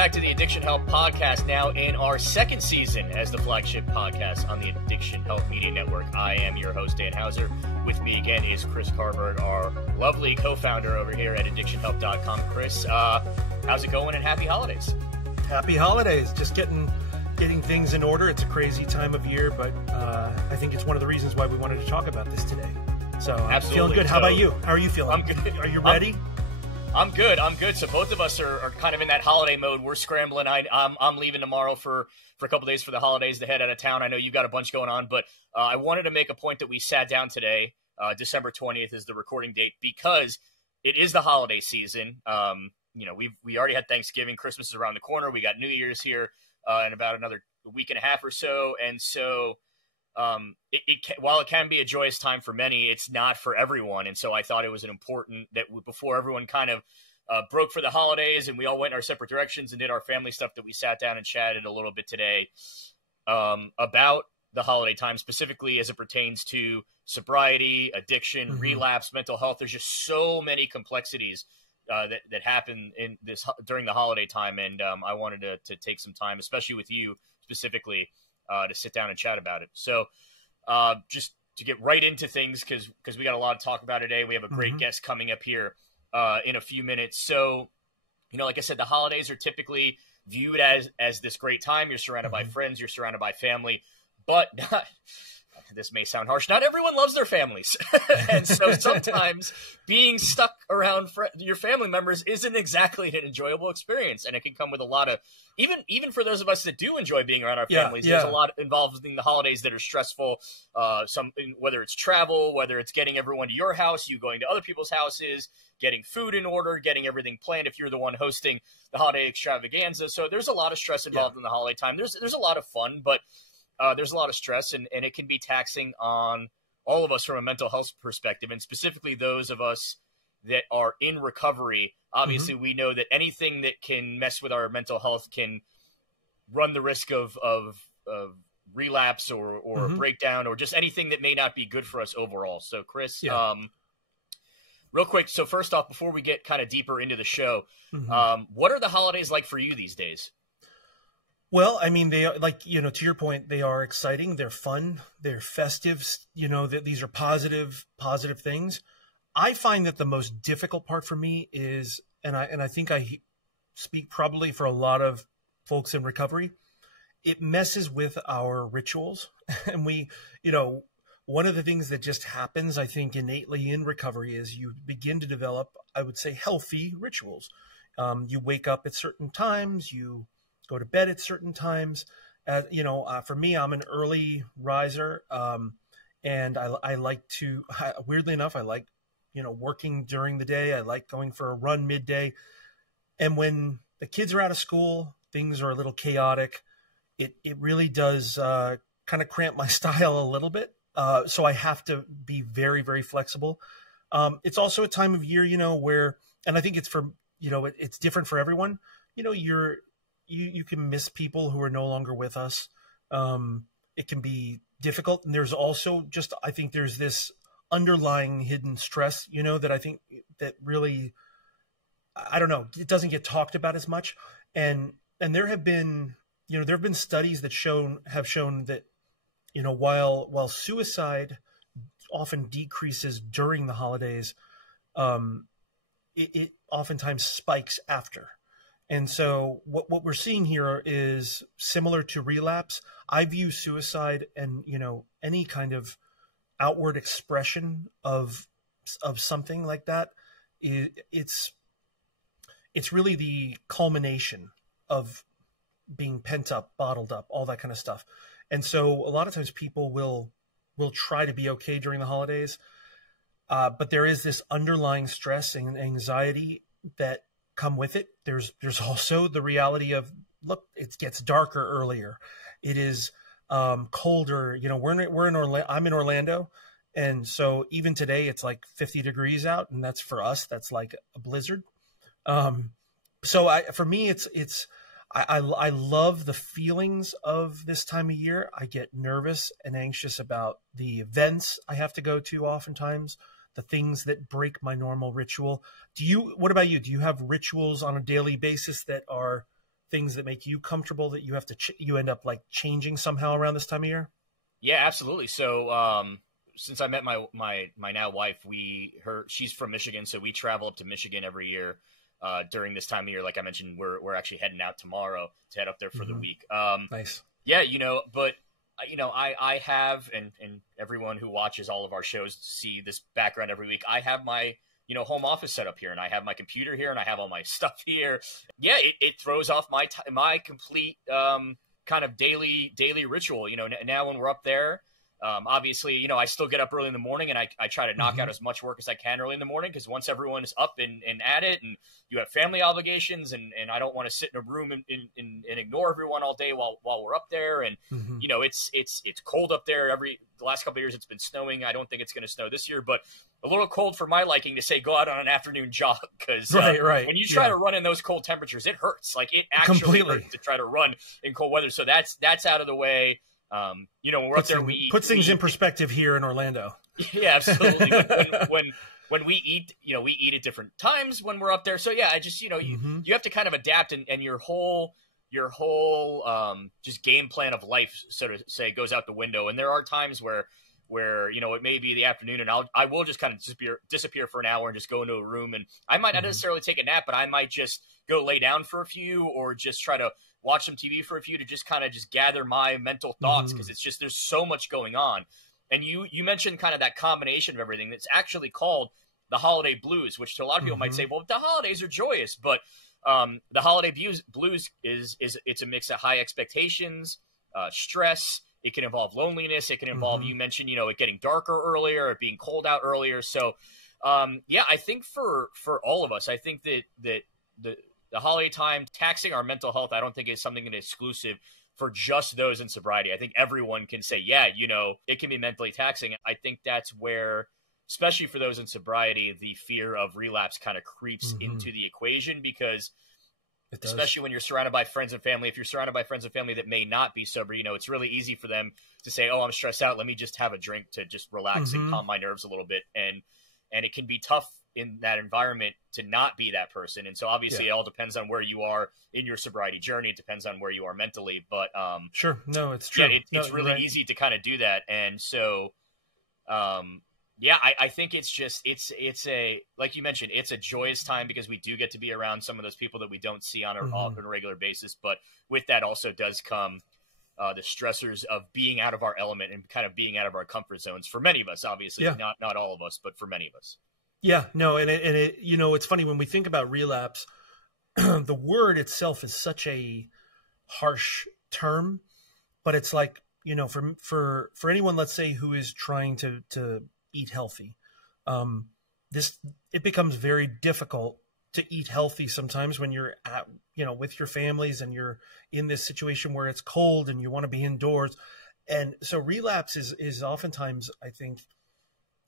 back to the Addiction Help Podcast, now in our second season as the flagship podcast on the Addiction Help Media Network. I am your host, Dan Hauser. With me again is Chris Carberg, our lovely co-founder over here at addictionhelp.com. Chris, how's it going, and happy holidays? Happy holidays. Just getting things in order. It's a crazy time of year, but I think it's one of the reasons why we wanted to talk about this today. So I'm feeling good. How about you? How are you feeling? I'm good. Are you ready? I'm good. So both of us are kind of in that holiday mode. We're scrambling. I'm leaving tomorrow for a couple days for the holidays to head out of town. I know you've got a bunch going on, but I wanted to make a point that we sat down today. December 20th is the recording date because it is the holiday season. We already had Thanksgiving. Christmas is around the corner. We got New Year's here in about another week and a half or so. And so while it can be a joyous time for many, it's not for everyone. And so I thought it was important that before everyone kind of broke for the holidays and we all went in our separate directions and did our family stuff, that we sat down and chatted a little bit today about the holiday time, specifically as it pertains to sobriety, addiction, relapse, mental health. There's just so many complexities that happen in this during the holiday time. And I wanted to take some time, especially with you specifically, to sit down and chat about it. So just to get right into things, because we got a lot to talk about today. We have a great guest coming up here in a few minutes. So, like I said, the holidays are typically viewed as this great time. You're surrounded by friends, you're surrounded by family, but this may sound harsh, not everyone loves their families. And so sometimes being stuck around your family members isn't exactly an enjoyable experience. And it can come with a lot of, even for those of us that do enjoy being around our families, there's a lot involved in the holidays that are stressful. Whether it's travel, whether it's getting everyone to your house, you going to other people's houses, getting food in order, getting everything planned if you're the one hosting the holiday extravaganza. So there's a lot of stress involved in the holiday time. There's a lot of fun, but there's a lot of stress, and it can be taxing on all of us from a mental health perspective, and specifically those of us that are in recovery. Obviously, we know that anything that can mess with our mental health can run the risk of relapse or breakdown, or just anything that may not be good for us overall. So, Chris, real quick. So first off, before we get kind of deeper into the show, what are the holidays like for you these days? Well, I mean, they are, like, to your point, they are exciting. They're fun. They're festive. That these are positive things. I find that the most difficult part for me is, and I think I speak probably for a lot of folks in recovery, it messes with our rituals. And one of the things that just happens, I think, innately in recovery is you begin to develop, I would say, healthy rituals. You wake up at certain times, you go to bed at certain times. For me, I'm an early riser, and I like to, weirdly enough, I like, working during the day. I like going for a run midday. And when the kids are out of school, things are a little chaotic. It really does kind of cramp my style a little bit. So I have to be very, very flexible. It's also a time of year, where, and I think it's for, it's different for everyone. You can miss people who are no longer with us. It can be difficult. And there's also I think there's this underlying hidden stress, that I think that really, I don't know, it doesn't get talked about as much. And there have been, studies that have shown that, while suicide often decreases during the holidays, it oftentimes spikes after. And so what we're seeing here is similar to relapse. I view suicide and, any kind of outward expression of something like that, it's really the culmination of being pent up, bottled up, all that kind of stuff. And so a lot of times people will try to be okay during the holidays, but there is this underlying stress and anxiety that come with it. There's also the reality of, look, it gets darker earlier. It is colder. I'm in Orlando, and so even today it's like 50 degrees out, and that's for us. That's like a blizzard. For me, I love the feelings of this time of year. I get nervous and anxious about the events I have to go to oftentimes, the things that break my normal ritual. What about you? Do you have rituals on a daily basis that are things that make you comfortable that you have to you end up like changing somehow around this time of year? Yeah, absolutely. So since I met my now wife, she's from Michigan, so we travel up to Michigan every year during this time of year. Like I mentioned, we're actually heading out tomorrow to head up there for the week. Nice. Yeah, but I have, and everyone who watches all of our shows see this background every week. I have my home office set up here, and I have my computer here, and I have all my stuff here. Yeah, it throws off my complete kind of daily ritual. Now when we're up there, obviously, I still get up early in the morning, and I try to knock out as much work as I can early in the morning, because once everyone is up and at it, and you have family obligations, and I don't want to sit in a room and ignore everyone all day while we're up there. And it's cold up there. The last couple of years it's been snowing. I don't think it's going to snow this year, but a little cold for my liking to say go out on an afternoon jog, because right. when you try to run in those cold temperatures, it hurts. Like, it actually hurts to try to run in cold weather. So that's out of the way. When we're up there, we eat. Puts things in perspective here in Orlando. Yeah, absolutely. when we eat, we eat at different times when we're up there. So yeah, I just, you have to kind of adapt, and your whole just game plan of life, so to say, goes out the window. And there are times where it may be the afternoon, and I will just kind of disappear for an hour and just go into a room, and I might not necessarily take a nap, but I might just go lay down for a few, or just try to watch some TV for a few, to just kind of just gather my mental thoughts, because it's just, there's so much going on. And you mentioned kind of that combination of everything that's actually called the holiday blues, which to a lot of people might say, well, the holidays are joyous, but the holiday blues it's a mix of high expectations, stress. It can involve loneliness. It can involve, you mentioned, it getting darker earlier, it being cold out earlier. So, I think for all of us, I think that the holiday time, taxing our mental health, I don't think is something that's exclusive for just those in sobriety. I think everyone can say, yeah, it can be mentally taxing. I think that's where, especially for those in sobriety, the fear of relapse kind of creeps into the equation, because especially when you're surrounded by friends and family, if you're surrounded by friends and family that may not be sober, it's really easy for them to say, oh, I'm stressed out, let me just have a drink to just relax and calm my nerves a little bit. And it can be tough in that environment to not be that person. And so obviously it all depends on where you are in your sobriety journey. It depends on where you are mentally, but sure. No, it's true. Yeah, it's really easy to kind of do that. And so, I think it's just, it's a, like you mentioned, it's a joyous time, because we do get to be around some of those people that we don't see on a regular basis. But with that also does come the stressors of being out of our element and kind of being out of our comfort zones for many of us, obviously, not all of us, but for many of us. Yeah, no. And it, it's funny when we think about relapse, the word itself is such a harsh term, but it's like, for anyone, let's say, who is trying to eat healthy, it becomes very difficult to eat healthy sometimes when you're at, with your families, and you're in this situation where it's cold and you want to be indoors. And so relapse is oftentimes, I think,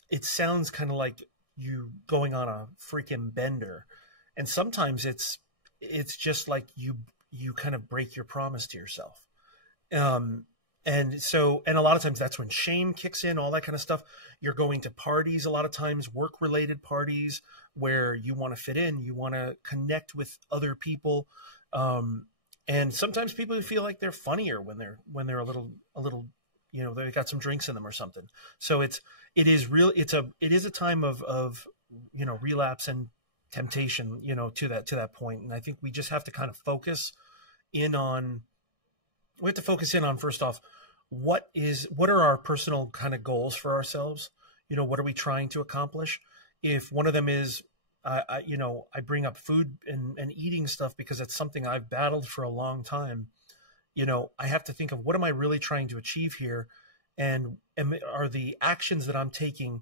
it sounds kind of like you going on a freaking bender. And sometimes it's just like you kind of break your promise to yourself. And a lot of times that's when shame kicks in, all that kind of stuff. You're going to parties, a lot of times work-related parties, where you want to fit in, you want to connect with other people. And sometimes people feel like they're funnier when they're a little, they got some drinks in them or something. So it is a time of relapse and temptation, to that point. And I think we just have to kind of focus in on, first off, what are our personal kind of goals for ourselves? What are we trying to accomplish? If one of them is, I bring up food and eating stuff because it's something I've battled for a long time. I have to think of, what am I really trying to achieve here? And are the actions that I'm taking,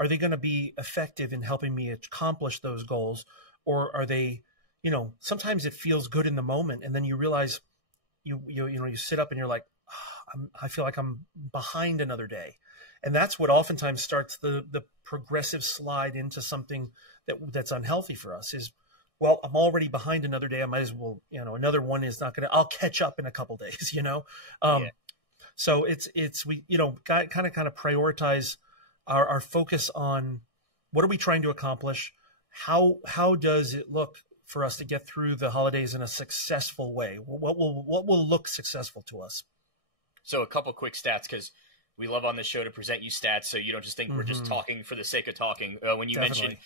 are they going to be effective in helping me accomplish those goals? Or are they, sometimes it feels good in the moment, and then you realize you sit up and you're like, I feel like I'm behind another day. And that's what oftentimes starts the progressive slide into something that's unhealthy for us is, well, I'm already behind another day. I might as well, another one is not going to, I'll catch up in a couple days, So we, kind of prioritize our focus on what are we trying to accomplish? How does it look for us to get through the holidays in a successful way? What will look successful to us? So a couple quick stats, because we love on this show to present you stats, so you don't just think we're just talking for the sake of talking. When you mentioned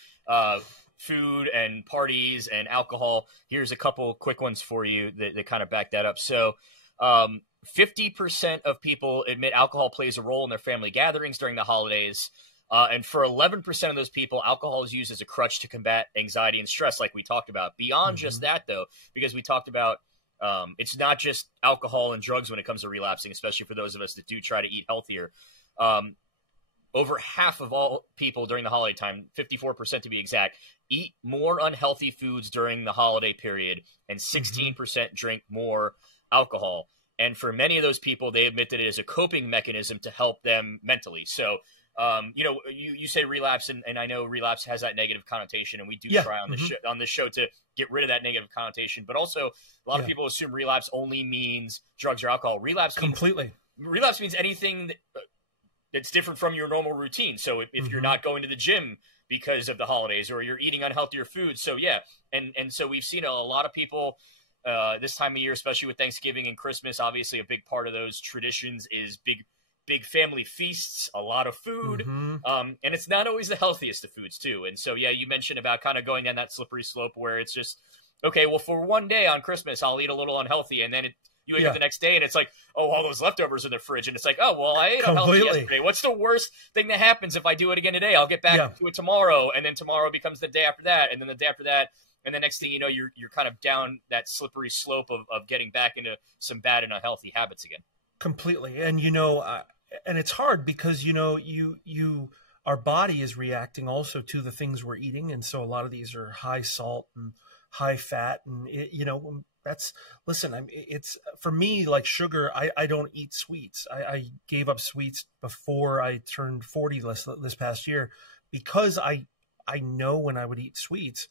food and parties and alcohol, here's a couple quick ones for you that kind of back that up. So 50% of people admit alcohol plays a role in their family gatherings during the holidays. And for 11% of those people, alcohol is used as a crutch to combat anxiety and stress, like we talked about. Beyond just that, though, because we talked about it's not just alcohol and drugs when it comes to relapsing, especially for those of us that do try to eat healthier. Over half of all people during the holiday time, 54% to be exact, eat more unhealthy foods during the holiday period, and 16% drink more alcohol. And for many of those people, they admit that it is a coping mechanism to help them mentally. So, you say relapse, and I know relapse has that negative connotation, and we do try on this show to get rid of that negative connotation. But also, a lot of people assume relapse only means drugs or alcohol. Relapse means anything that's different from your normal routine. So if you're not going to the gym because of the holidays, or you're eating unhealthier food, so and so we've seen a lot of people this time of year, especially with Thanksgiving and Christmas. Obviously, a big part of those traditions is big family feasts, a lot of food, and it's not always the healthiest of foods too. And so, you mentioned about kind of going down that slippery slope where it's just, okay, well, for one day on Christmas, I'll eat a little unhealthy, and then you wake up the next day and it's like, oh, all those leftovers in the fridge, and it's like, oh, well, I ate unhealthy yesterday. What's the worst thing that happens if I do it again today? I'll get back to it tomorrow, and then tomorrow becomes the day after that, and then the day after that, and the next thing you know, you're kind of down that slippery slope of getting back into some bad and unhealthy habits again. Completely. And, and it's hard because, our body is reacting also to the things we're eating. And so a lot of these are high salt and high fat. And, it's for me, like sugar, I don't eat sweets. I gave up sweets before I turned 40 this past year, because I know when I would eat sweets,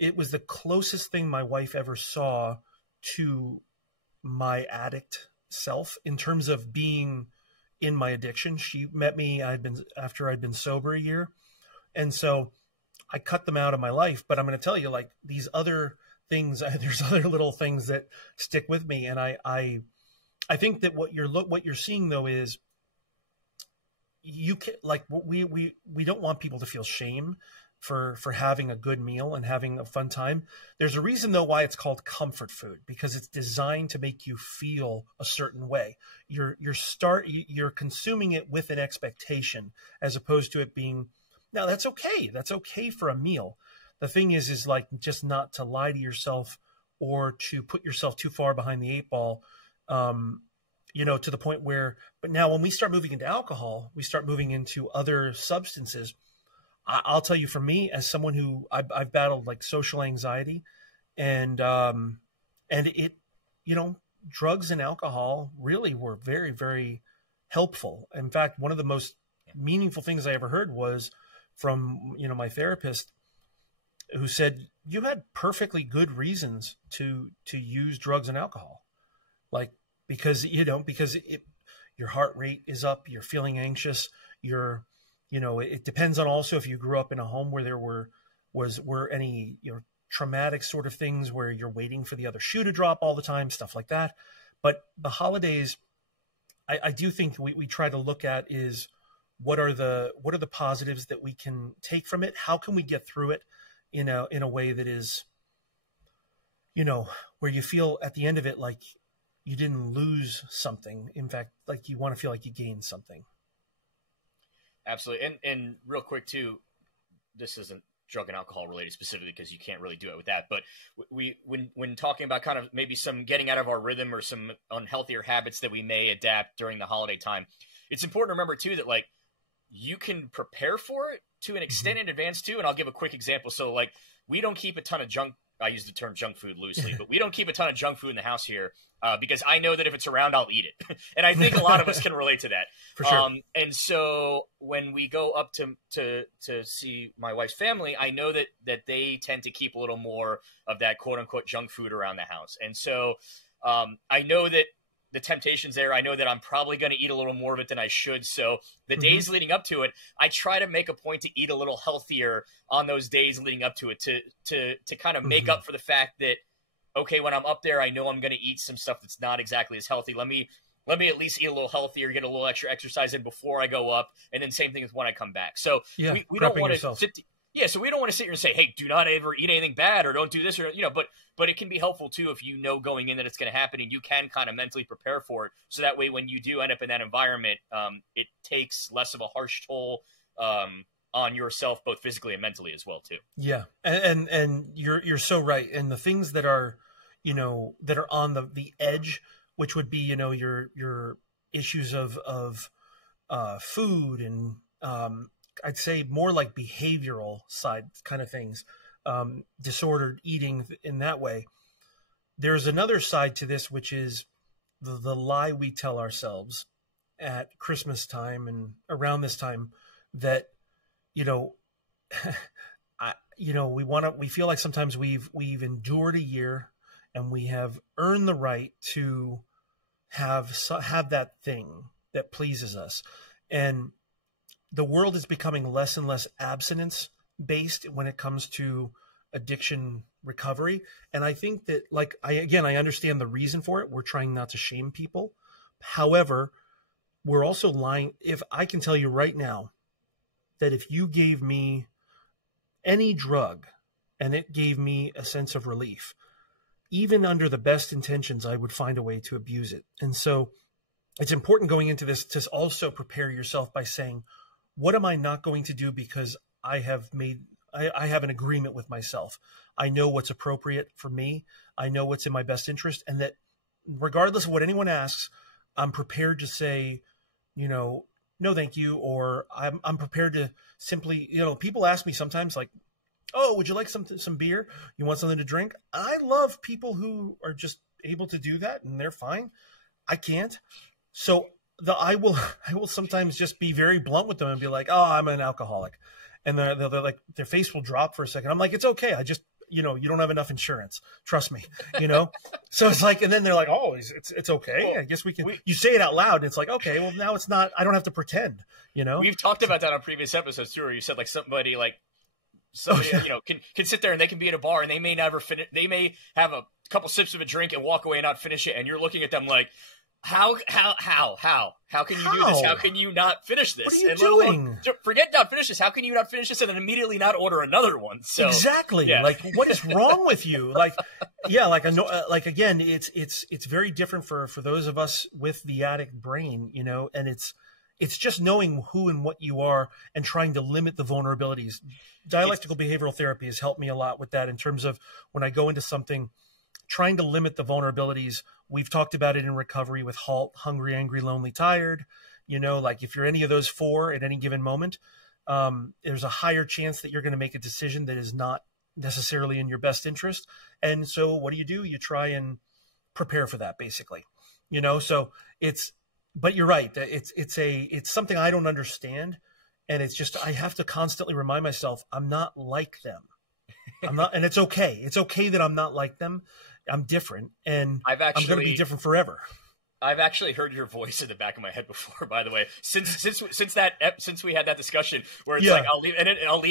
it was the closest thing my wife ever saw to my self in terms of being in my addiction. She met me after I'd been sober a year, and so I cut them out of my life. But I'm going to tell you, like, these other things, there's other little things that stick with me, and I think that what you're seeing though is you can, like, we don't want people to feel shame for having a good meal and having a fun time. There's a reason though why it's called comfort food, because it's designed to make you feel a certain way. You're consuming it with an expectation, as opposed to it being, now that's okay. That's okay for a meal. The thing is like, just not to lie to yourself or to put yourself too far behind the eight ball, to the point where, but now when we start moving into alcohol, we start moving into other substances. I'll tell you, for me, as someone who I've battled like social anxiety, and it, drugs and alcohol really were very, very helpful. In fact, one of the most meaningful things I ever heard was from, my therapist, who said, you had perfectly good reasons to use drugs and alcohol. Like, because your heart rate is up, you're feeling anxious, it depends on also if you grew up in a home where there were any, traumatic sort of things where you're waiting for the other shoe to drop all the time, stuff like that. But the holidays, I do think we try to look at is what are the positives that we can take from it? How can we get through it in a way that is, where you feel at the end of it like you didn't lose something. In fact, like you want to feel like you gained something. Absolutely. And real quick too, this isn't drug and alcohol related specifically because you can't really do it with that. But when talking about kind of maybe some getting out of our rhythm or some unhealthier habits that we may adapt during the holiday time, it's important to remember too that like you can prepare for it to an extent in advance too. And I'll give a quick example. So like we don't keep a ton of junk. I use the term junk food loosely, but we don't keep a ton of junk food in the house here because I know that if it's around, I'll eat it. And I think a lot of us can relate to that. For sure. And so when we go up to see my wife's family, I know that they tend to keep a little more of that quote unquote junk food around the house. And so I know that the temptation's there. I know that I'm probably going to eat a little more of it than I should. So the days leading up to it, I try to make a point to eat a little healthier on those days leading up to it to kind of make up for the fact that, okay, when I'm up there, I know I'm going to eat some stuff that's not exactly as healthy. Let me at least eat a little healthier, get a little extra exercise in before I go up. And then same thing with when I come back. So we don't want to sit. Yeah, so we don't want to sit here and say, hey, do not ever eat anything bad or don't do this, or, but it can be helpful too if you know going in that it's going to happen and you can kind of mentally prepare for it. So that way when you do end up in that environment, it takes less of a harsh toll on yourself, both physically and mentally as well too. Yeah, and you're so right. And the things that are, that are on the edge, which would be, your issues of food and I'd say more like behavioral side kind of things, disordered eating in that way. There's another side to this, which is the lie we tell ourselves at Christmas time and around this time that, we feel like sometimes we've endured a year and we have earned the right to have that thing that pleases us. And the world is becoming less and less abstinence based when it comes to addiction recovery. And I think that, I understand the reason for it. We're trying not to shame people. However, we're also lying. If I can tell you right now that if you gave me any drug and it gave me a sense of relief, even under the best intentions, I would find a way to abuse it. And so it's important going into this to also prepare yourself by saying, what am I not going to do because I have an agreement with myself. I know what's appropriate for me. I know what's in my best interest. And that regardless of what anyone asks, I'm prepared to say, no, thank you. Or I'm prepared to simply, people ask me sometimes like, oh, would you like some beer? You want something to drink? I love people who are just able to do that and they're fine. I can't. So I will sometimes just be very blunt with them and be like, oh, I'm an alcoholic. And they're like, their face will drop for a second. I'm like, it's okay. I just, you don't have enough insurance. Trust me, So it's like, and then they're like, oh, it's okay. I guess we can, you say it out loud and it's like, okay, well now it's not, I don't have to pretend, We've talked about that on previous episodes too, where you said like somebody can sit there and they can be at a bar and they may never finish. They may have a couple sips of a drink and walk away and not finish it. And you're looking at them like, how can you do this? How can you not finish this? What are you doing? Forget not finish this. How can you not finish this and then immediately not order another one? So exactly. Yeah. Like, what is wrong with you? Again, it's very different for those of us with the addict brain, and it's just knowing who and what you are and trying to limit the vulnerabilities. Dialectical behavioral therapy has helped me a lot with that in terms of when I go into something, trying to limit the vulnerabilities. We've talked about it in recovery with HALT, hungry, angry, lonely, tired. If you're any of those four at any given moment, there's a higher chance that you're going to make a decision that is not necessarily in your best interest. And so what do? You try and prepare for that basically, so but you're right. It's something I don't understand. And it's just, I have to constantly remind myself, I'm not like them. I'm not, and it's okay. It's okay that I'm not like them. I'm different, and I'm going to be different forever. I've actually heard your voice in the back of my head before, by the way, since we had that discussion where it's like, I'll leave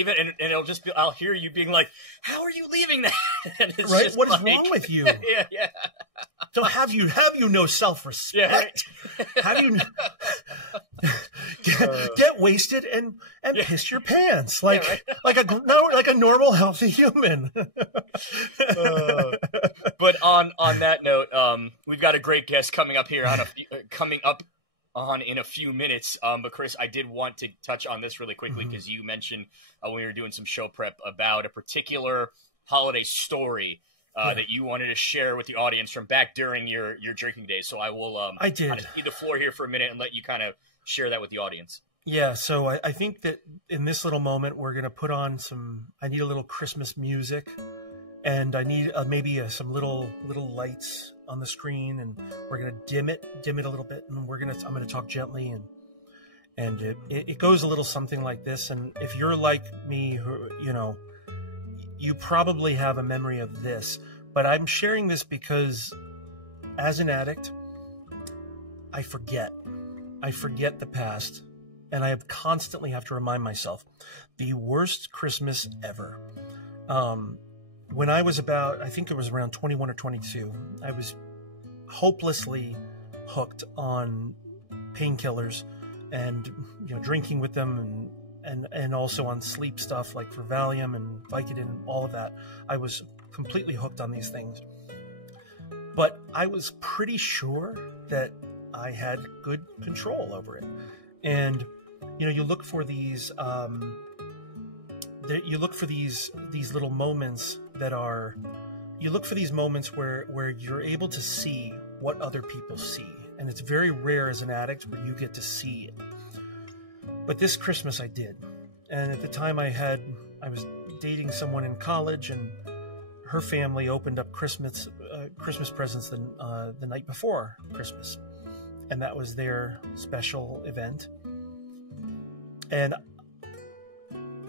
it and it'll just be, I'll hear you being like, how are you leaving that? And it's right. What is wrong with you? Yeah. So have you no self-respect? Yeah, right. Have you get wasted and piss your pants like a normal healthy human. But on that note, we've got a great guest coming up here in a few minutes. But Chris, I did want to touch on this really quickly because you mentioned when we were doing some show prep about a particular holiday story that you wanted to share with the audience from back during your drinking days. So I will kind of cede the floor here for a minute and let you kind of share that with the audience. Yeah, so I think that in this little moment we're going to put on I need a little Christmas music, and I need maybe some little lights on the screen, and we're going to dim it a little bit, and I'm going to talk gently, and it goes a little something like this. And if you're like me, you probably have a memory of this, but I'm sharing this because as an addict, I forget the past, and I constantly have to remind myself, the worst Christmas ever. When I was about, I think it was around 21 or 22, I was hopelessly hooked on painkillers and, drinking with them, and also on sleep stuff like for Valium and Vicodin, all of that. I was completely hooked on these things. But I was pretty sure that I had good control over it. And, you look for these, these little moments you look for these moments where you're able to see what other people see. And it's very rare as an addict where you get to see it. But this Christmas I did. And at the time I was dating someone in college, and her family opened up Christmas presents the night before Christmas. And that was their special event. And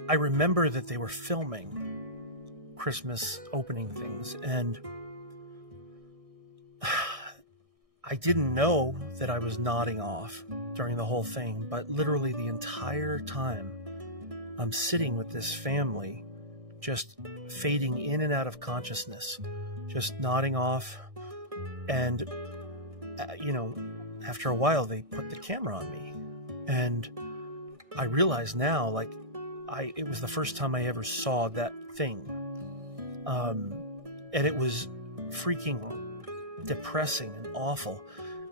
I remember that they were filming Christmas opening things, and I didn't know that I was nodding off during the whole thing, but literally the entire time I'm sitting with this family, just fading in and out of consciousness, just nodding off. And, after a while, they put the camera on me. And I realize now, it was the first time I ever saw that thing. And it was freaking depressing and awful.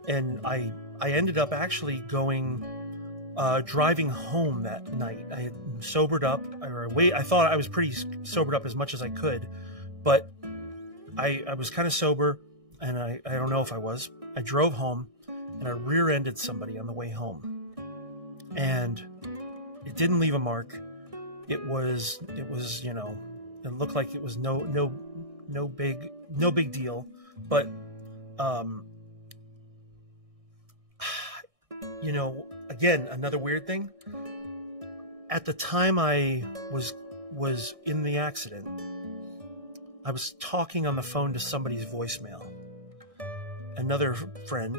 And I ended up actually driving home that night. I had sobered up, I thought I was pretty sobered up as much as I could, but I was kind of sober, and I don't know if I was. I drove home, and I rear-ended somebody on the way home. And it didn't leave a mark. It was, it looked like it was no big deal, but, again, another weird thing. At the time I was in the accident, I was talking on the phone to somebody's voicemail, another friend,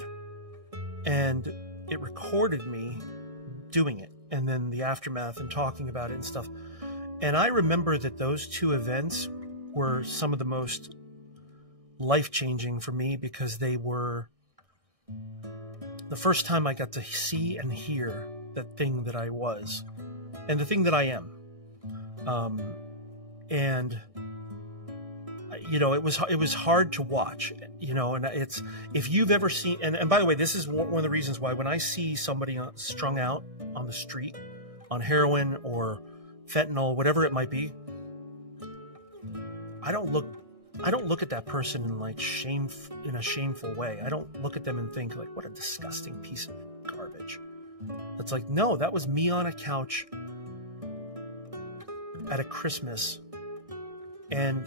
and it recorded me doing it, and then the aftermath and talking about it and stuff. And I remember that those two events were some of the most life-changing for me, because they were the first time I got to see and hear that thing that I was, and the thing that I am. And it was hard to watch, and it's, if you've ever seen, and by the way, this is one of the reasons why when I see somebody strung out on the street on heroin or fentanyl, whatever it might be, I don't look at that person in a shameful way. I don't look at them and think like, what a disgusting piece of garbage. It's like, no, that was me on a couch at a Christmas, and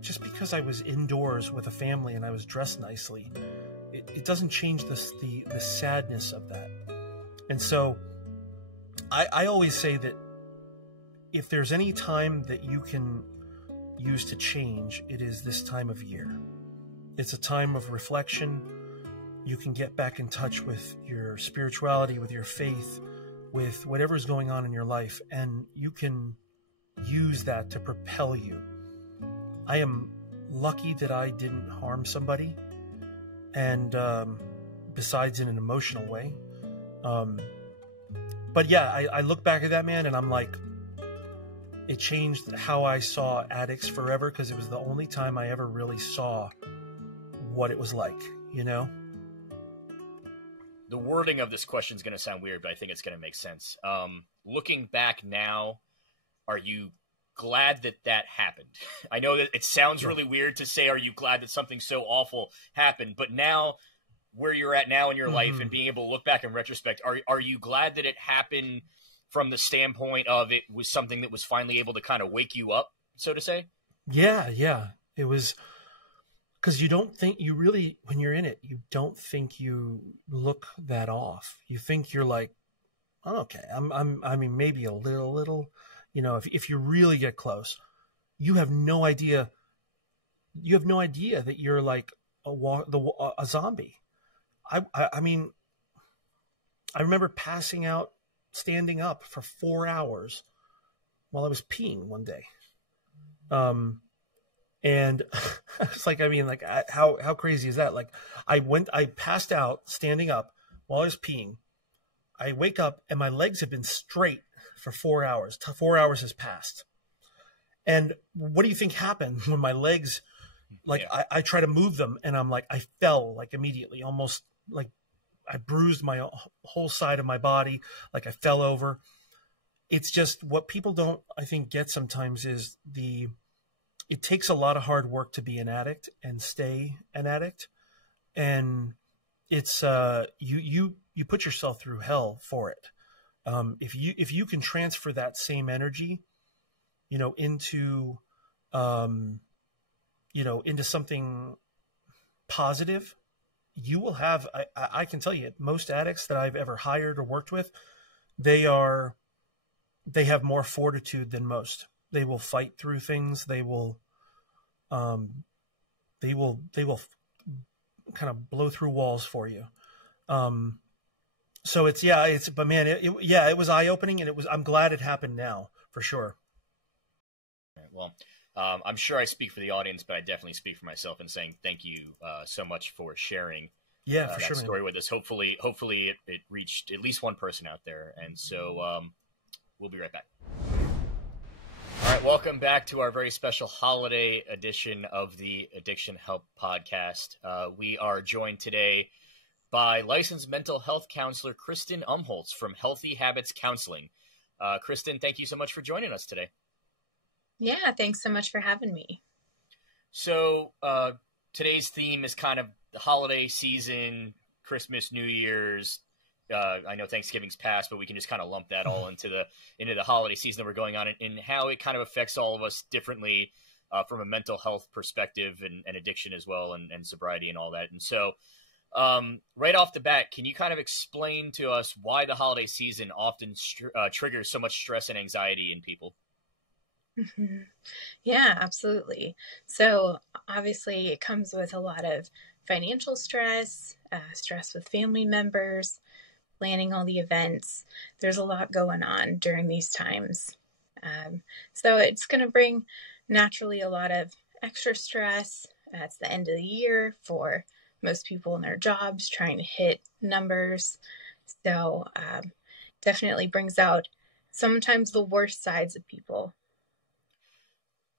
just because I was indoors with a family and I was dressed nicely, it doesn't change the sadness of that. And so I always say that if there's any time that you can use to change, it is this time of year. It's a time of reflection. You can get back in touch with your spirituality, with your faith, with whatever's going on in your life, and you can use that to propel you. I am lucky that I didn't harm somebody, and besides in an emotional way. But yeah, I look back at that, man, and I'm like, it changed how I saw addicts forever, because it was the only time I ever really saw what it was like, The wording of this question is going to sound weird, but I think it's going to make sense. Looking back now, are you glad that happened? I know that it sounds really weird to say, are you glad that something so awful happened? But now, where you're at now in your life and being able to look back in retrospect, are you glad that it happened from the standpoint of it was something that was finally able to kind of wake you up, so to say? Yeah. It was, because you don't think you really, when you're in it, you don't think you look that off. You think you're like, oh, okay, I mean, maybe a little, if you really get close, you have no idea. You have no idea that you're like a zombie. I mean, I remember passing out, standing up for 4 hours while I was peeing one day. And I was like, I mean, like, how crazy is that? Like, I passed out standing up while I was peeing. I wake up and my legs have been straight for 4 hours. 4 hours has passed. And what do you think happened when my legs, like, I try to move them and I'm like, I fell like immediately, almost like I bruised my whole side of my body. Like I fell over. It's just what people don't, I think, get sometimes is it takes a lot of hard work to be an addict and stay an addict. And it's, you put yourself through hell for it. If you can transfer that same energy, into, into something positive, you will have, I can tell you, most addicts that I've ever hired or worked with, they have more fortitude than most. They will fight through things. They will kind of blow through walls for you. So but man, it was eye opening, and I'm glad it happened now for sure. Well, I'm sure I speak for the audience, but I definitely speak for myself in saying thank you so much for sharing for sure, story with us. Hopefully it reached at least one person out there. And so we'll be right back. All right, welcome back to our very special holiday edition of the Addiction Help Podcast. We are joined today by licensed mental health counselor Kristen Umholtz from Healthy Habits Counseling. Kristen, thank you so much for joining us today. Yeah, thanks so much for having me. So today's theme is kind of the holiday season, Christmas, New Year's. I know Thanksgiving's past, but we can just kind of lump that all into the holiday season that we're going on, and how it kind of affects all of us differently from a mental health perspective and addiction as well, and sobriety and all that. And so right off the bat, can you kind of explain to us why the holiday season often triggers so much stress and anxiety in people? Mm-hmm. Yeah, absolutely. So obviously it comes with a lot of financial stress, stress with family members, planning all the events. There's a lot going on during these times. So it's going to bring naturally a lot of extra stress. It's the end of the year for most people in their jobs trying to hit numbers. So definitely brings out sometimes the worst sides of people.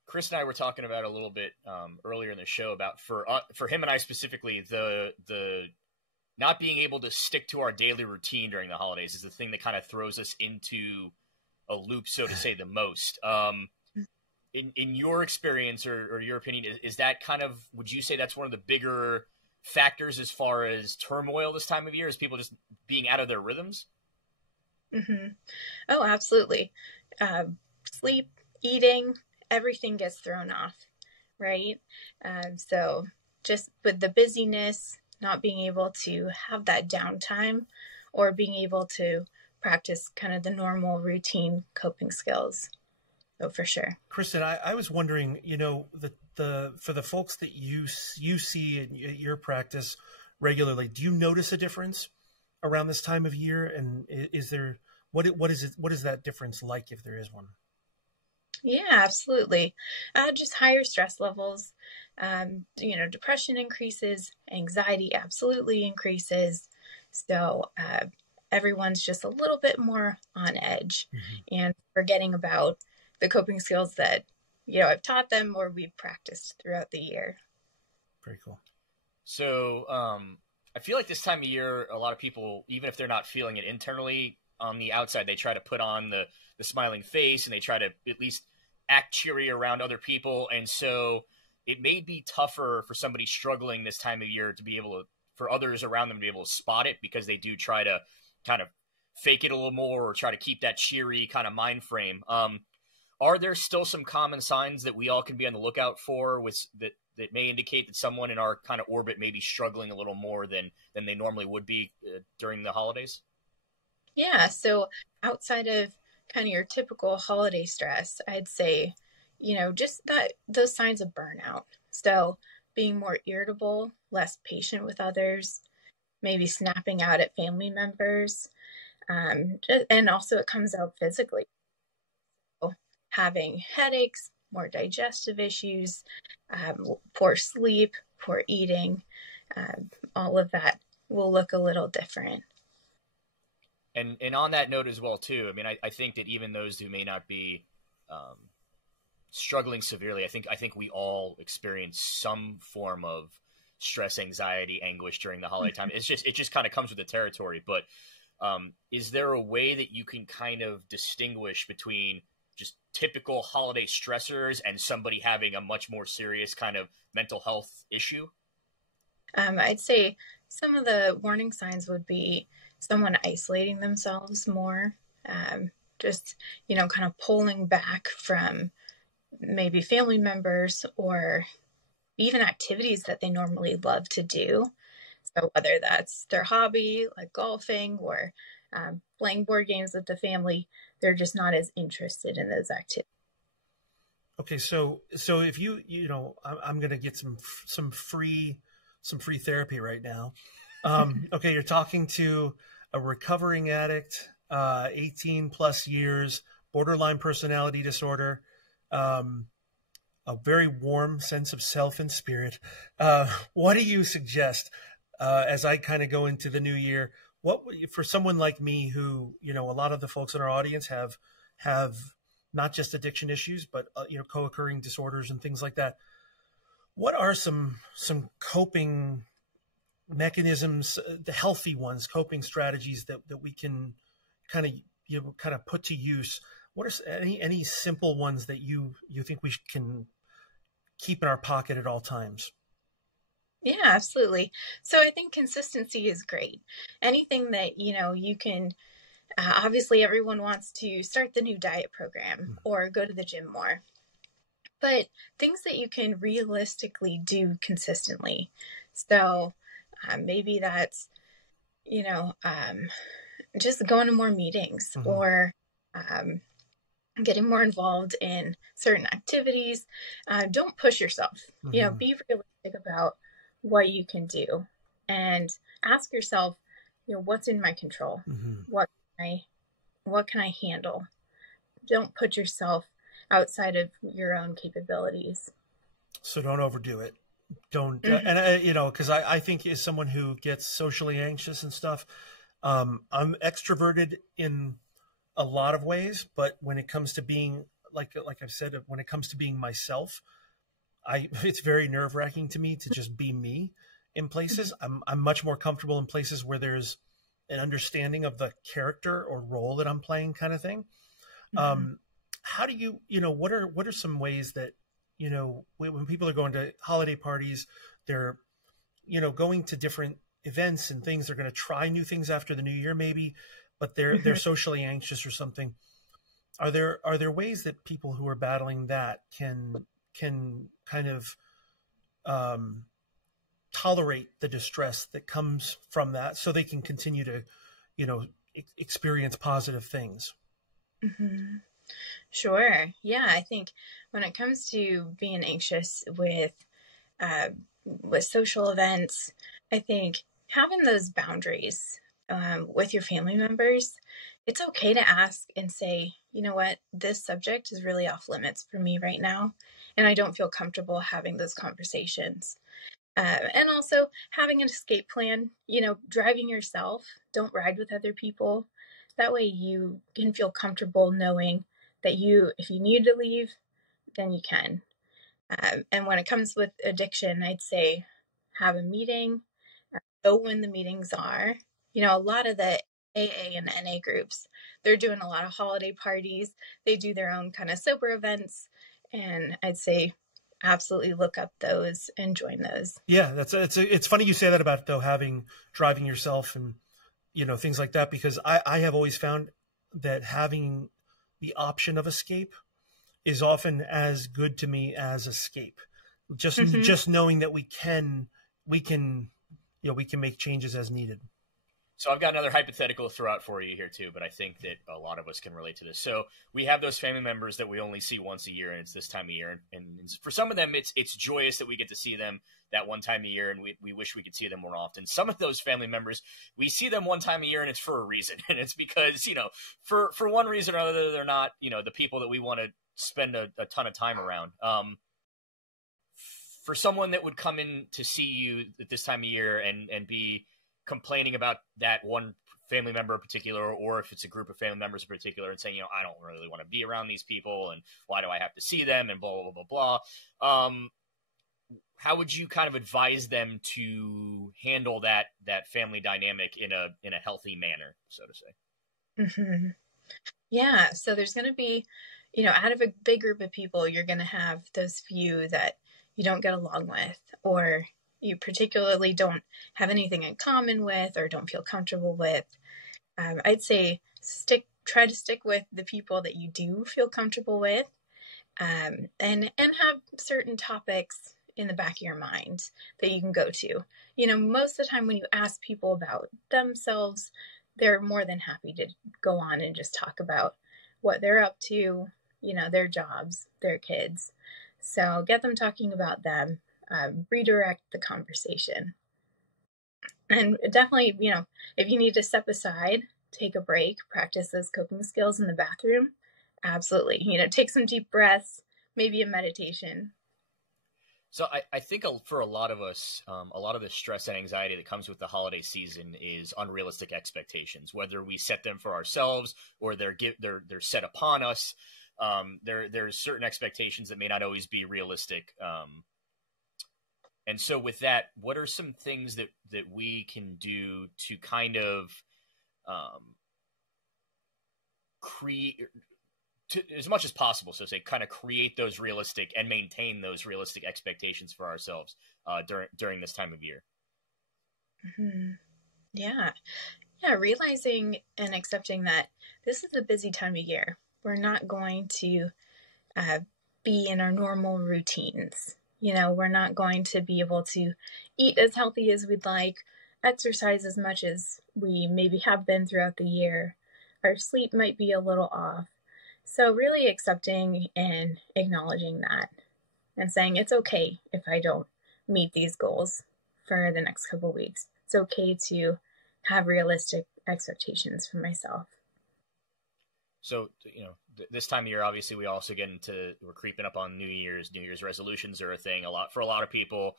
Chris and I were talking about a little bit earlier in the show about for him and I specifically, the not being able to stick to our daily routine during the holidays is the thing that kind of throws us into a loop, so to say, the most. In your experience or your opinion, is that kind of, would you say that's one of the bigger factors as far as turmoil this time of year, is people just being out of their rhythms? Mm-hmm. Oh, absolutely. Sleep, eating, everything gets thrown off, right? So just with the busyness, not being able to have that downtime or being able to practice kind of the normal routine coping skills. Oh, for sure. Kristen, I was wondering, for the folks that you see in your practice regularly, do you notice a difference around this time of year? And is there, what is that difference like, if there is one? Yeah, absolutely. Just higher stress levels. Depression increases, anxiety absolutely increases. So everyone's just a little bit more on edge, and forgetting about the coping skills that, I've taught them or we've practiced throughout the year. Very cool. So I feel like this time of year, a lot of people, even if they're not feeling it internally, on the outside, they try to put on the smiling face, and they try to at least act cheery around other people. And so it may be tougher for somebody struggling this time of year to be able to, for others around them to be able to spot it, because they do try to kind of fake it a little more or try to keep that cheery kind of mind frame. Are there still some common signs that we all can be on the lookout for that may indicate that someone in our kind of orbit may be struggling a little more than they normally would be during the holidays? Yeah. So outside of kind of your typical holiday stress, I'd say, just those signs of burnout. So being more irritable, less patient with others, maybe snapping out at family members, And also it comes out physically. So having headaches, more digestive issues, poor sleep, poor eating, all of that will look a little different. And on that note as well, too, I mean, I think that even those who may not be struggling severely, I think we all experience some form of stress, anxiety, anguish during the holiday time. It just kind of comes with the territory. But is there a way that you can kind of distinguish between just typical holiday stressors and somebody having a much more serious kind of mental health issue? I'd say some of the warning signs would be someone isolating themselves more, just, kind of pulling back from maybe family members or even activities that they normally love to do. So whether that's their hobby, like golfing, or playing board games with the family, they're just not as interested in those activities. Okay, so if I'm going to get some free therapy right now. Okay, you're talking to a recovering addict, 18 plus years, borderline personality disorder, a very warm sense of self and spirit. What do you suggest as I kind of go into the new year? What for someone like me who, a lot of the folks in our audience have not just addiction issues, but co-occurring disorders and things like that. What are some coping mechanisms, the healthy ones, coping strategies that we can kind of put to use? What are any simple ones that you think we can keep in our pocket at all times? Yeah, absolutely. So I think consistency is great. Anything that, you can, obviously everyone wants to start the new diet program or go to the gym more, but things that you can realistically do consistently. So maybe that's, just going to more meetings or getting more involved in certain activities. Don't push yourself. Be realistic about what you can do and ask yourself, what's in my control? What can I handle? Don't put yourself outside of your own capabilities. So don't overdo it. Don't, and because I think as someone who gets socially anxious and stuff, I'm extroverted in a lot of ways, but when it comes to being, like I've said, when it comes to being myself, it's very nerve-wracking to me to just be me in places. I'm much more comfortable in places where there's an understanding of the character or role that I'm playing, kind of thing. How do you, what are some ways that, when people are going to holiday parties, they're, going to different events and things, they're going to try new things after the new year, maybe, but they're socially anxious or something. Are there ways that people who are battling that can kind of tolerate the distress that comes from that so they can continue to, experience positive things? Sure. Yeah. I think when it comes to being anxious with social events, I think having those boundaries with your family members, it's okay to ask and say, you know what, this subject is really off limits for me right now, and I don't feel comfortable having those conversations. And also having an escape plan, driving yourself, don't ride with other people. That way you can feel comfortable knowing that if you need to leave, then you can. And when it comes with addiction, I'd say have a meeting, go when the meetings are. A lot of the AA and NA groups, they're doing a lot of holiday parties. They do their own kind of sober events. And I'd say absolutely look up those and join those. Yeah, it's funny you say that about driving yourself and things like that, because I have always found that having the option of escape is often as good to me as escape. Just knowing that we can make changes as needed. So I've got another hypothetical to throw out for you here too, but I think that a lot of us can relate to this. So we have those family members that we only see once a year, and it's this time of year. And for some of them, it's joyous that we get to see them that one time a year, and we wish we could see them more often. Some of those family members, we see them one time a year, and it's for a reason. And it's because, for one reason or other, they're not, the people that we want to spend a ton of time around. For someone that would come in to see you at this time of year and be complaining about that one family member in particular, or if it's a group of family members in particular, and saying, I don't really want to be around these people, and why do I have to see them, and blah, blah, blah, blah. How would you kind of advise them to handle that family dynamic in a healthy manner, so to say? Mm-hmm. Yeah. So there's going to be, out of a big group of people, you're going to have those few that you don't get along with, or you particularly don't have anything in common with, or don't feel comfortable with. I'd say try to stick with the people that you do feel comfortable with, and have certain topics in the back of your mind that you can go to. Most of the time when you ask people about themselves, they're more than happy to go on and just talk about what they're up to, their jobs, their kids. So get them talking about them. Redirect the conversation. And definitely, if you need to step aside, take a break, practice those coping skills in the bathroom, absolutely. Take some deep breaths, maybe a meditation. So I think for a lot of us, a lot of the stress and anxiety that comes with the holiday season is unrealistic expectations, whether we set them for ourselves or they're set upon us. There's certain expectations that may not always be realistic. And so with that, what are some things that we can do to kind of create, as much as possible, so say, kind of create those realistic and maintain those realistic expectations for ourselves during this time of year? Mm-hmm. Yeah. Realizing and accepting that this is a busy time of year. We're not going to be in our normal routines. We're not going to be able to eat as healthy as we'd like, exercise as much as we maybe have been throughout the year. Our sleep might be a little off. So really accepting and acknowledging that and saying it's okay if I don't meet these goals for the next couple of weeks. It's okay to have realistic expectations for myself. So, this time of year, obviously, we're creeping up on New Year's resolutions are a thing for a lot of people.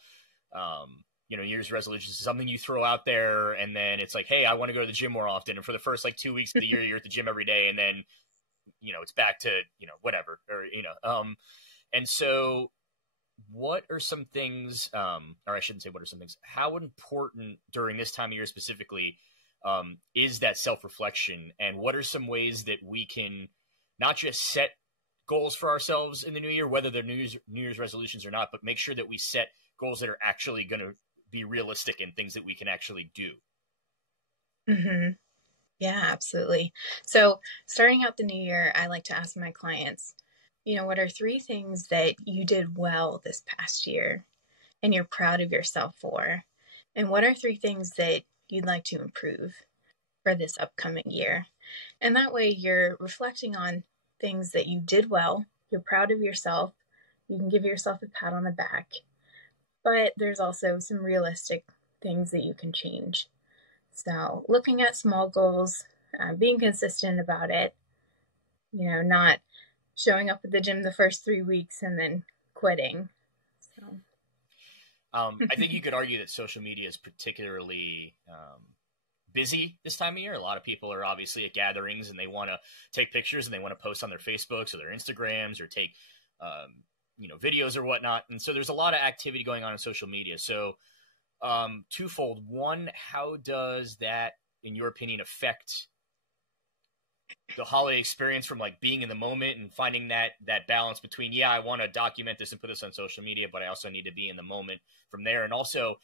New Year's resolutions is something you throw out there, and then it's like, hey, I want to go to the gym more often. And for the first 2 weeks of the year, you're at the gym every day, and then, it's back to, whatever, or, and so what are some things, or I shouldn't say what are some things, how important during this time of year specifically is that self-reflection, and what are some ways that we can not just set goals for ourselves in the new year, whether they're New Year's resolutions or not, but make sure that we set goals that are actually going to be realistic and things that we can actually do? Mm-hmm. Yeah, absolutely. So starting out the new year, I like to ask my clients, what are 3 things that you did well this past year and you're proud of yourself for? And what are 3 things that you'd like to improve for this upcoming year? And that way you're reflecting on things that you did well, you're proud of yourself, you can give yourself a pat on the back, but there's also some realistic things that you can change. So looking at small goals, being consistent about it, not showing up at the gym the first 3 weeks and then quitting. So. I think you could argue that social media is particularly busy this time of year. A lot of people are obviously at gatherings and they want to take pictures and they want to post on their Facebooks or their Instagrams or take, videos or whatnot. And so there's a lot of activity going on social media. So twofold. One, how does that, in your opinion, affect the holiday experience from being in the moment and finding that balance between, I want to document this and put this on social media, but I also need to be in the moment from there. And also,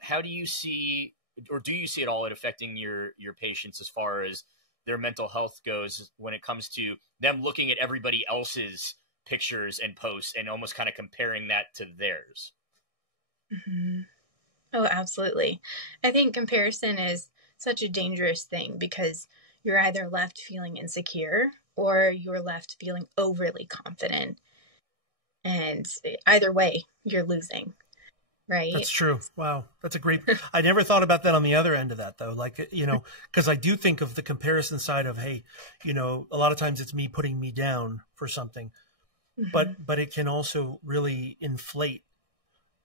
how do you see, or do you see at all it affecting your patients as far as their mental health goes when it comes to them looking at everybody else's pictures and posts and almost kind of comparing that to theirs? Mm-hmm. Oh, absolutely. I think comparison is such a dangerous thing, because you're either left feeling insecure or you're left feeling overly confident. And either way, you're losing, right? That's true. Wow. That's a great, I never thought about that on the other end of that though. Like, you know, because I do think of the comparison side of, hey, you know, a lot of times it's me putting me down for something, but it can also really inflate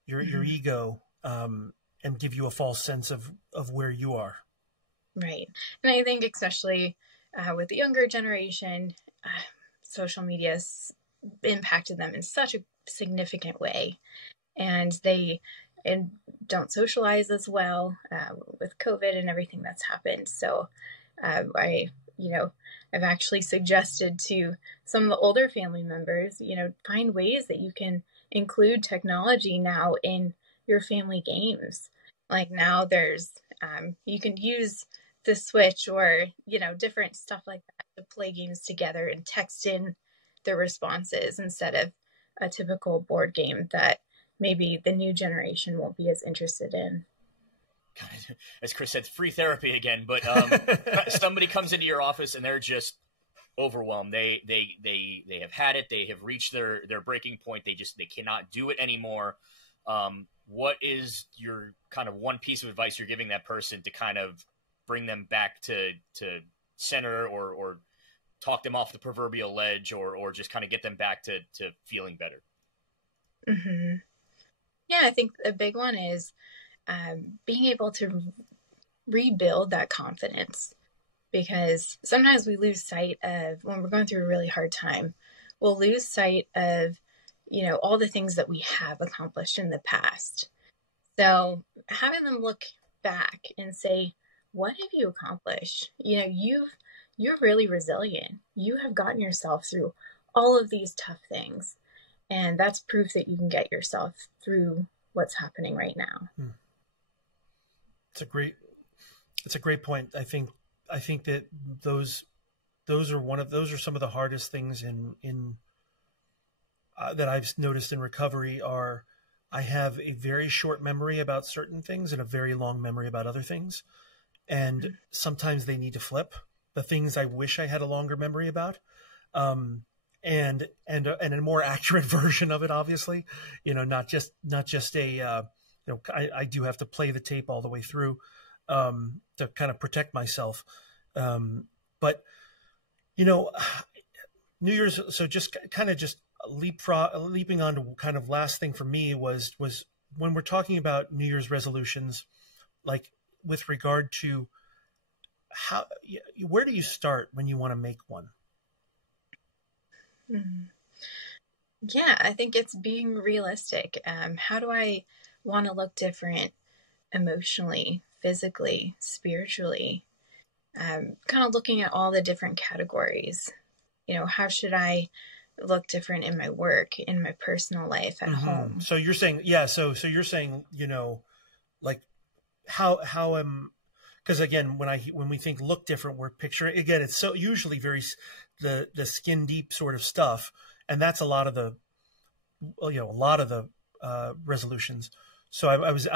your ego, and give you a false sense of where you are. Right. And I think especially with the younger generation, social media's impacted them in such a significant way, and they don't socialize as well with COVID and everything that's happened. So I've actually suggested to some of the older family members, find ways that you can include technology now in your family games. Like now there's, you can use the Switch or, different stuff like that to play games together and text in the responses instead of a typical board game that maybe the new generation won't be as interested in. As Chris said, free therapy again, but somebody comes into your office and they're just overwhelmed. They have had it. They have reached their breaking point. They cannot do it anymore. What is your kind of one piece of advice you're giving that person to kind of bring them back to center, or talk them off the proverbial ledge, or just kind of get them back to feeling better? Mm-hmm. Yeah, I think a big one is being able to rebuild that confidence, because sometimes we lose sight of, when we're going through a really hard time, we'll lose sight of, all the things that we have accomplished in the past. So having them look back and say, what have you accomplished? You're really resilient. You have gotten yourself through all of these tough things. And that's proof that you can get yourself through what's happening right now. It's a great point. I think that those are some of the hardest things in that I've noticed in recovery. Are I have a very short memory about certain things and a very long memory about other things. And sometimes they need to flip. The things I wish I had a longer memory about, and a more accurate version of it, obviously, not just a, I do have to play the tape all the way through, to kind of protect myself. But, New Year's, so just kind of just leaping on to kind of last thing for me was when we're talking about New Year's resolutions, like with regard to where do you start when you want to make one? Yeah, I think it's being realistic. How do I want to look different emotionally, physically, spiritually? Kind of looking at all the different categories. How should I look different in my work, in my personal life, at home? So you're saying, so you're saying, like how because again, when we think look different, we're picturing, again, it's so usually very the skin deep sort of stuff, and that's a lot of the resolutions. So I was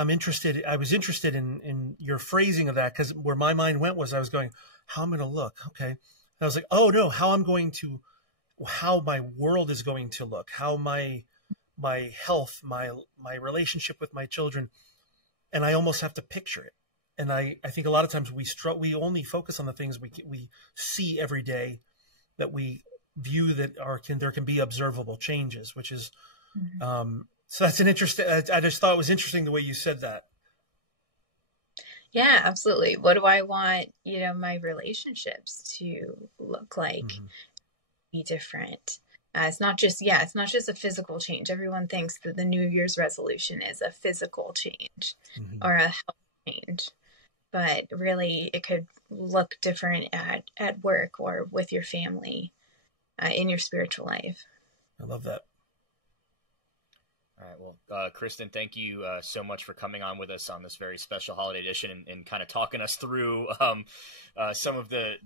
interested in your phrasing of that, because where my mind went was I was going, how I'm going to look, okay, and I was like, oh no, how my world is going to look, how my health, my relationship with my children, and I almost have to picture it. And I think a lot of times we only focus on the things we see every day, that we view that there can be observable changes, which is, so that's an interesting, I just thought it was interesting the way you said that. Yeah, absolutely. What do I want, my relationships to look like, be different? It's not just a physical change. Everyone thinks that the New Year's resolution is a physical change or a health change, but really it could look different at work or with your family, in your spiritual life. I love that. All right. Well, Kristen, thank you so much for coming on with us on this very special holiday edition and kind of talking us through some of the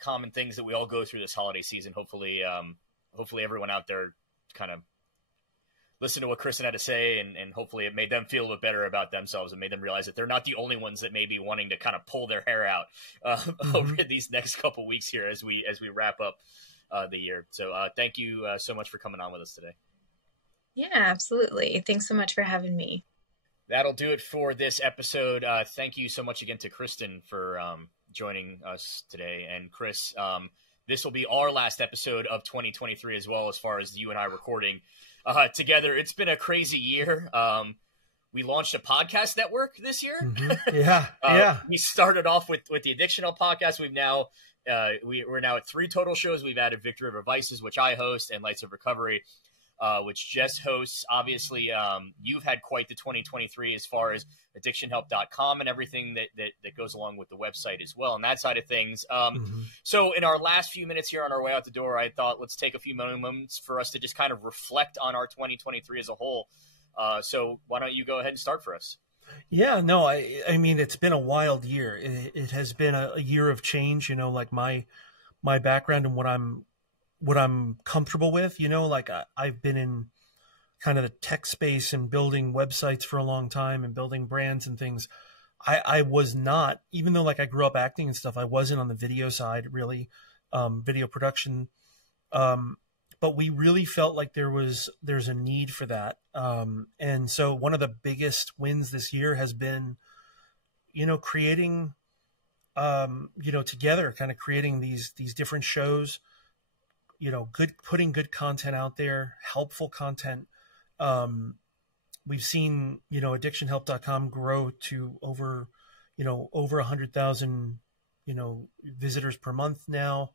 common things that we all go through this holiday season. Hopefully everyone out there kind of listened to what Kristen had to say, and hopefully it made them feel a little bit better about themselves and made them realize that they're not the only ones that may be wanting to kind of pull their hair out over these next couple weeks here as we wrap up the year. So thank you so much for coming on with us today. Yeah, absolutely. Thanks so much for having me. That'll do it for this episode. Thank you so much again to Kristen for joining us today. And Chris, this will be our last episode of 2023 as well, as far as you and I recording together. It's been a crazy year. We launched a podcast network this year. Yeah. We started off with the Addiction Help podcast. We've now we're now at 3 total shows. We've added Victory Over Vices, which I host, and Lights of Recovery, which Jess hosts. Obviously, you've had quite the 2023 as far as addictionhelp.com and everything that goes along with the website as well, and that side of things. So in our last few minutes here on our way out the door, I thought let's take a few moments for us to just kind of reflect on our 2023 as a whole. So why don't you go ahead and start for us? Yeah, no, I mean, it's been a wild year. It has been a year of change, like my background and what I'm comfortable with, like I've been in kind of the tech space and building websites for a long time and building brands and things. I was not, even though like I grew up acting and stuff, I wasn't on the video side really, video production. But we really felt like there's a need for that. And so one of the biggest wins this year has been, creating, together, kind of creating these different shows, putting good content out there, helpful content. We've seen, addictionhelp.com grow to over 100,000, visitors per month now.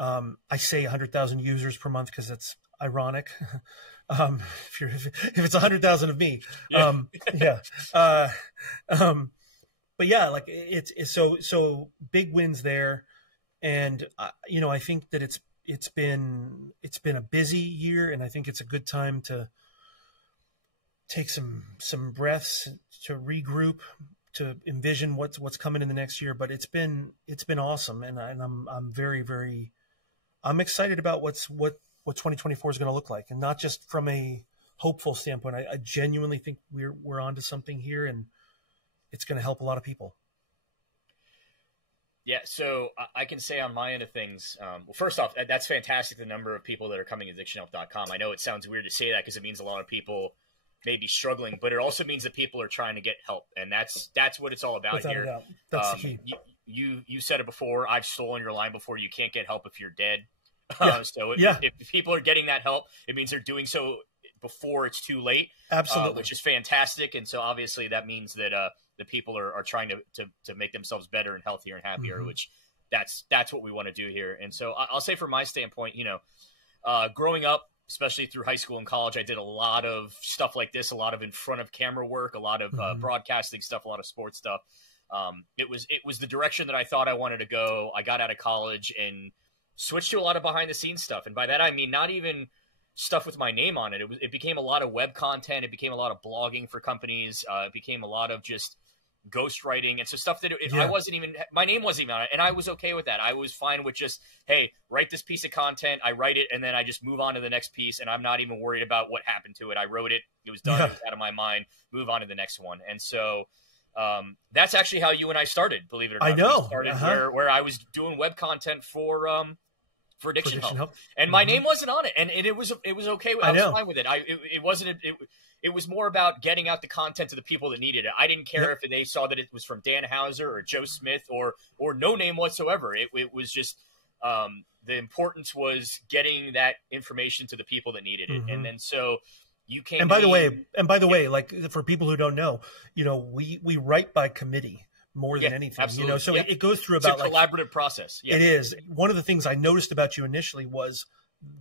I say 100,000 users per month because that's ironic. If it's 100,000 of me, but yeah, like it's so big wins there. And, I think that it's been a busy year, and I think it's a good time to take some breaths, to regroup, to envision what's coming in the next year. But it's been awesome. And I'm very, very, I'm excited about what 2024 is going to look like, and not just from a hopeful standpoint. I genuinely think we're onto something here, and it's going to help a lot of people. Yeah, so I can say on my end of things, well, first off, that's fantastic, the number of people that are coming to addictionhelp.com. I know it sounds weird to say that because it means a lot of people may be struggling, but it also means that people are trying to get help, and that's what it's all about. Without here. a doubt. That's the key. You said it before. I've stolen your line before. You can't get help if you're dead. Yeah. If people are getting that help, it means they're doing so before it's too late. Absolutely. Which is fantastic. And so obviously that means that the people are trying to make themselves better and healthier and happier, which that's what we want to do here. And so I'll say from my standpoint, growing up, especially through high school and college, I did a lot of stuff like this, a lot of in front of camera work, a lot of broadcasting stuff, a lot of sports stuff. It was the direction that I thought I wanted to go. I got out of college and switched to a lot of behind the scenes stuff. And by that, I mean, not even stuff with my name on it. It became a lot of web content. It became a lot of blogging for companies. It became a lot of just ghostwriting. And so stuff that my name wasn't even on it. And I was okay with that. I was fine with just, hey, write this piece of content. I write it, and then I just move on to the next piece. And I'm not even worried about what happened to it. I wrote it. It was done. It was out of my mind. Move on to the next one. And so that's actually how you and I started, believe it or not. I know. We started where I was doing web content for Addiction Help. And my name wasn't on it, and it was okay. I was fine with it. It was more about getting out the content to the people that needed it. I didn't care if they saw that it was from Dan Hauser or Joe Smith or no name whatsoever. It was just the importance was getting that information to the people that needed it. And then so you came. And by the way, like for people who don't know, we write by committee more than anything, absolutely. So it goes through about it's a collaborative process. It is. One of the things I noticed about you initially was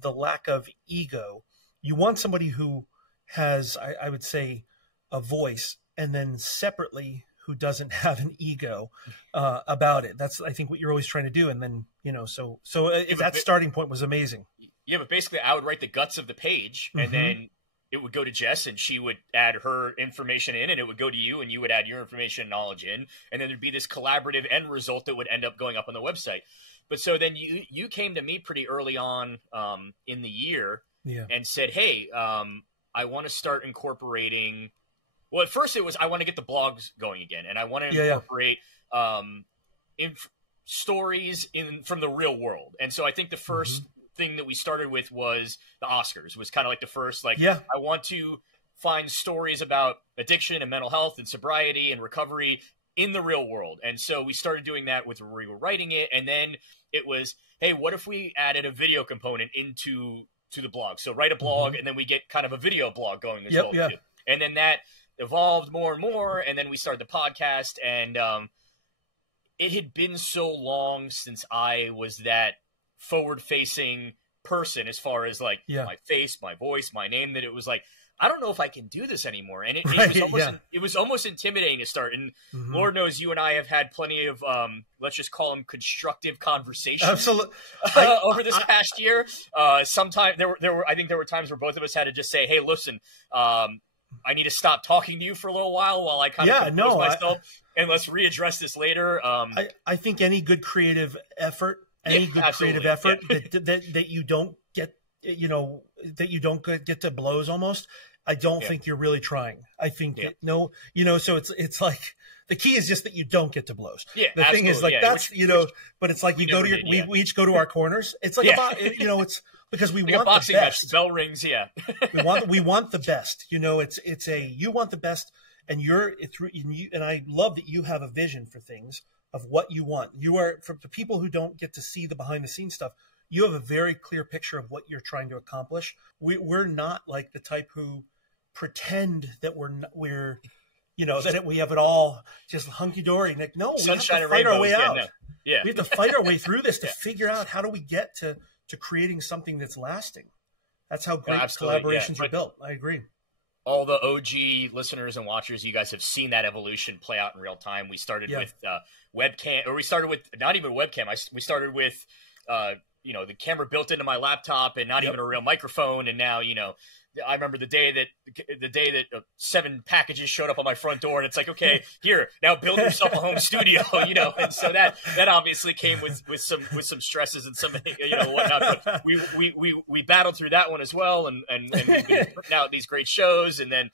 the lack of ego. You want somebody who has, I would say, a voice, and then separately who doesn't have an ego about it. That's, I think, what you're always trying to do. And then, so that starting point was amazing. Yeah, but basically I would write the guts of the page, and then it would go to Jess, and she would add her information in, and it would go to you, and you would add your information and knowledge in, and then there'd be this collaborative end result that would end up going up on the website. But so then you came to me pretty early on in the year and said, hey, I want to start incorporating. Well, at first it was I want to get the blogs going again, and I want to incorporate stories from the real world. And so I think the first thing that we started with was the Oscars. Was kind of like the first I want to find stories about addiction and mental health and sobriety and recovery in the real world. And so we started doing that with rewriting it, and then it was, hey, what if we added a video component into the blog? So write a blog, and then we get kind of a video blog going as well. Too. And then that evolved more and more, and then we started the podcast, and it had been so long since I was that forward-facing person as far as like my face, my voice, my name, that it was like, I don't know if I can do this anymore. And it was almost intimidating to start. And Lord knows you and I have had plenty of, let's just call them constructive conversations. Absolutely. Over this past year. Sometimes I think there were times where both of us had to just say, hey, listen, I need to stop talking to you for a little while I kind of compose myself, and let's readdress this later. I think any good creative effort, that you don't get, that you don't get to blows almost, I don't think you're really trying. I think so it's like the key is just that you don't get to blows. Yeah, the thing is like but it's like you go to we each go to our corners. It's like it's because we want boxing the best. Match, bell rings, we want the best. It's you want the best, and and I love that you have a vision for things of what you want. You are, for the people who don't get to see the behind the scenes stuff, you have a very clear picture of what you're trying to accomplish. We're not like the type who pretend that we're that we have it all just hunky dory. Like, no, we have to fight our way out. We have to fight our way through this to figure out how do we get to creating something that's lasting. That's how great collaborations are built. I agree. All the OG listeners and watchers, you guys have seen that evolution play out in real time. We started with webcam, or we started with not even webcam. We started with the camera built into my laptop and not even a real microphone. And now, I remember the day that 7 packages showed up on my front door, and it's like, okay, here, now build yourself a home studio, And so that obviously came with some stresses and some, whatnot. But we battled through that one as well. And we've been putting out these great shows. And then,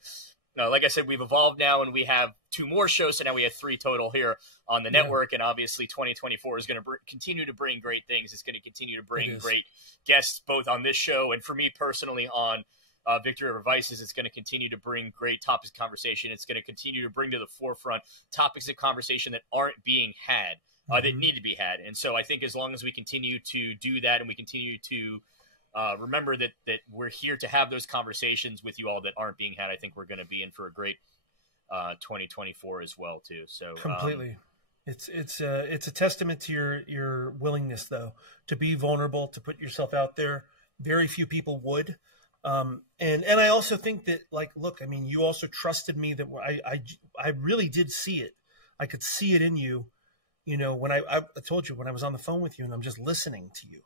like I said, we've evolved now, and we have 2 more shows. So now we have 3 total here on the network. And obviously 2024 is going to continue to bring great things. It's going to continue to bring great guests, both on this show and for me personally on Victory Over Vices. It's going to continue to bring great topics of conversation. It's going to continue to bring to the forefront topics of conversation that aren't being had, that need to be had. And so I think as long as we continue to do that, and we continue to remember that we're here to have those conversations with you all that aren't being had, I think we're going to be in for a great 2024 as well too. So completely. It's a testament to your willingness, though, to be vulnerable, to put yourself out there. Very few people would. And I also think that, like, look, I mean, you also trusted me that I really did see it. I could see it in you, when I told you when I was on the phone with you and I'm just listening to you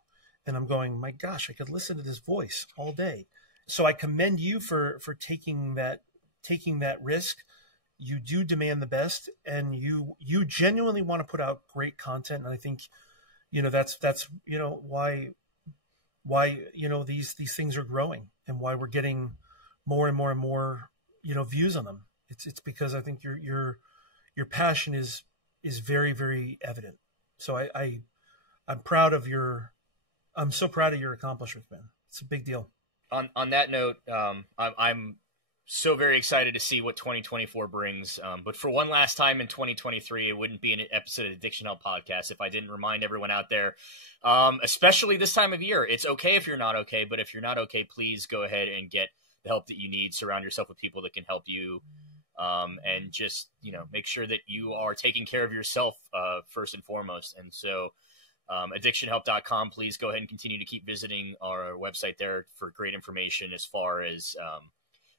and I'm going, my gosh, I could listen to this voice all day. So I commend you for taking that risk. You do demand the best, and you genuinely want to put out great content. And I think, that's why these things are growing, and why we're getting more and more and more views on them. It's because I think your passion is very, very evident. So I'm so proud of your accomplishments, man. It's a big deal. On that note, I'm so very excited to see what 2024 brings. But for one last time in 2023, it wouldn't be an episode of Addiction Help Podcast if I didn't remind everyone out there, especially this time of year, it's okay if you're not okay, but if you're not okay, please go ahead and get the help that you need. Surround yourself with people that can help you, and just, make sure that you are taking care of yourself first and foremost. And so addictionhelp.com, please go ahead and continue to keep visiting our website there for great information as far as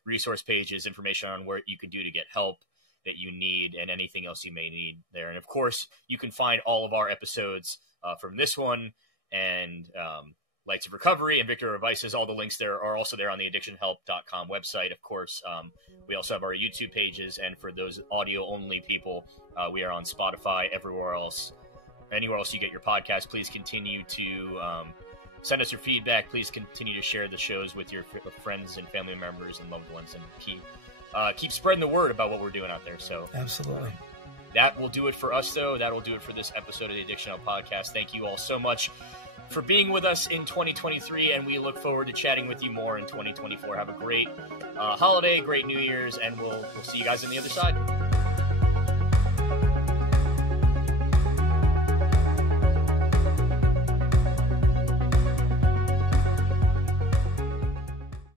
resource pages, information on what you can do to get help that you need, and anything else you may need there. And of course, you can find all of our episodes from this one and Lights of Recovery and Victory Over Vices. All the links there are also there on the addictionhelp.com website. Of course, we also have our YouTube pages, and for those audio only people, we are on Spotify, anywhere else you get your podcast. Please continue to Send us your feedback. Please continue to share the shows with your friends and family members and loved ones, and keep spreading the word about what we're doing out there. So absolutely. That will do it for us, though. That will do it for this episode of the Addiction Out Podcast. Thank you all so much for being with us in 2023, and we look forward to chatting with you more in 2024. Have a great holiday, great New Year's, and we'll see you guys on the other side.